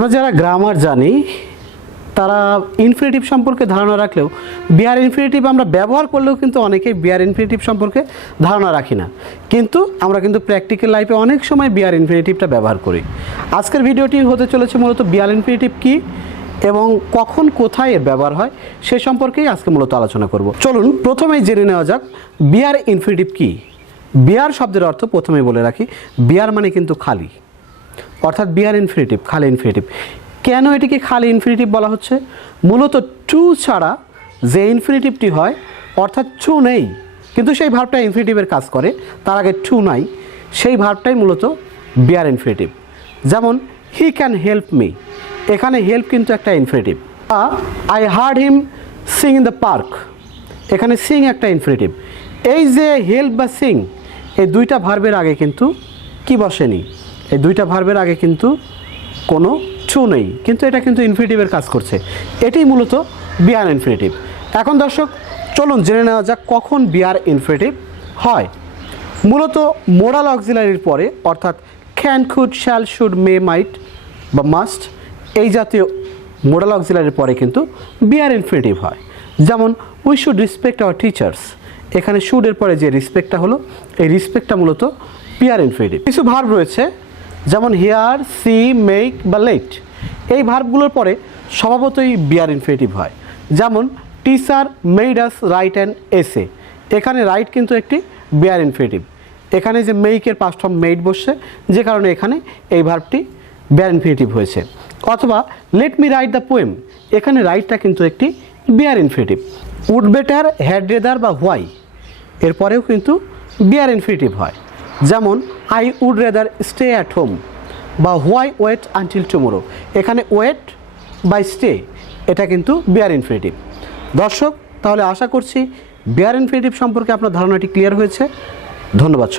আমরা যারা গ্রামার জানি তারা ইনফিনিটিভ সম্পর্কে ধারণা রাখলেও বিয়ার ইনফিনিটিভ আমরা ব্যবহার করলেও কিন্তু অনেকেই বিয়ার ইনফিনিটিভ সম্পর্কে ধারণা রাখি না, কিন্তু আমরা কিন্তু প্র্যাকটিক্যাল লাইফে অনেক সময় বিয়ার ইনফিনিটিভটা ব্যবহার করি। আজকের ভিডিওটি হতে চলেছে মূলত বিয়ার ইনফিনিটিভ কী এবং কখন কোথায় এর ব্যবহার হয় সে সম্পর্কেই আজকে মূলত আলোচনা করব। চলুন প্রথমেই জেনে নেওয়া যাক বিয়ার ইনফিনিটিভ কী। বিয়ার শব্দের অর্থ প্রথমেই বলে রাখি, বিয়ার মানে কিন্তু খালি, অর্থাৎ বিয়ার ইনফিনিটিভ, খালি ইনফিনিটিভ। কেন এটিকে খালি ইনফিনিটিভ বলা হচ্ছে? মূলত টু ছাড়া যে ইনফিনিটিভটি হয়, অর্থাৎ টু নেই কিন্তু সেই ভার্বটা ইনফিনিটিভের কাজ করে, তার আগে টু নাই, সেই ভার্বটাই মূলত বিয়ার ইনফিনিটিভ। যেমন হি ক্যান হেল্প মি, এখানে হেল্প কিন্তু একটা infinitive. I hard him Singh in the park, এখানে সিং একটা ইনফিনিটিভ। এই যে হেল্প বা সিং, এই দুইটা ভার্বের আগে কিন্তু কি বসেনি, এই দুইটা ভার্বের আগে কিন্তু কোনো টু নেই, কিন্তু এটা কিন্তু ইনফিনিটিভের কাজ করছে। এটাই মূলত বিয়ার ইনফিনিটিভ। এখন দর্শক চলুন জেনে নেওয়া যাক কখন বিয়ার ইনফিনিটিভ হয়। মূলত মোরাল অক্সিলারির পরে, অর্থাৎ ক্যান, কুড, শ্যাল, শুড, মে, মাইট বা মাস্ট, এই জাতীয় মোরাল অক্সিলারির পরে কিন্তু বিয়ার ইনফিনিটিভ হয়। যেমন we should respect our teachers, এখানে শুডের পরে যে রেসপেক্টটা হলো, এই রেসপেক্টটা মূলত বিয়ার ইনফিনিটিভ। কিছু ভার্ব রয়েছে যেমন হিয়ার, সি, মেক বা লেট, এই ভার্বগুলোর পরে স্বভাবতই বিয়ার ইনফিনিটিভ হয়। যেমন teacher made us write an essay, এখানে রাইট কিন্তু একটি বিয়ার ইনফিনিটিভ। এখানে যে মেইকের পাস্ট ফর্ম মেড বসছে, যে কারণে এখানে এই ভার্বটি বিয়ার ইনফিনিটিভ হয়েছে। অথবা let me write the poem, এখানে রাইটটা কিন্তু একটি bare infinitive. Would better, had rather বা হোয়াই, এরপরেও কিন্তু বিয়ার ইনফিনিটিভ হয়। যেমন I would rather stay at home বা হোয়াই ওয়েট আনটিল টুমোরো, এখানে ওয়েট বা স্টে এটা কিন্তু বিয়ার ইনফিনিটিভ। দর্শক তাহলে আশা করছি বিয়ার ইনফিনিটিভ সম্পর্কে আপনার ধারণাটি ক্লিয়ার হয়েছে। ধন্যবাদ।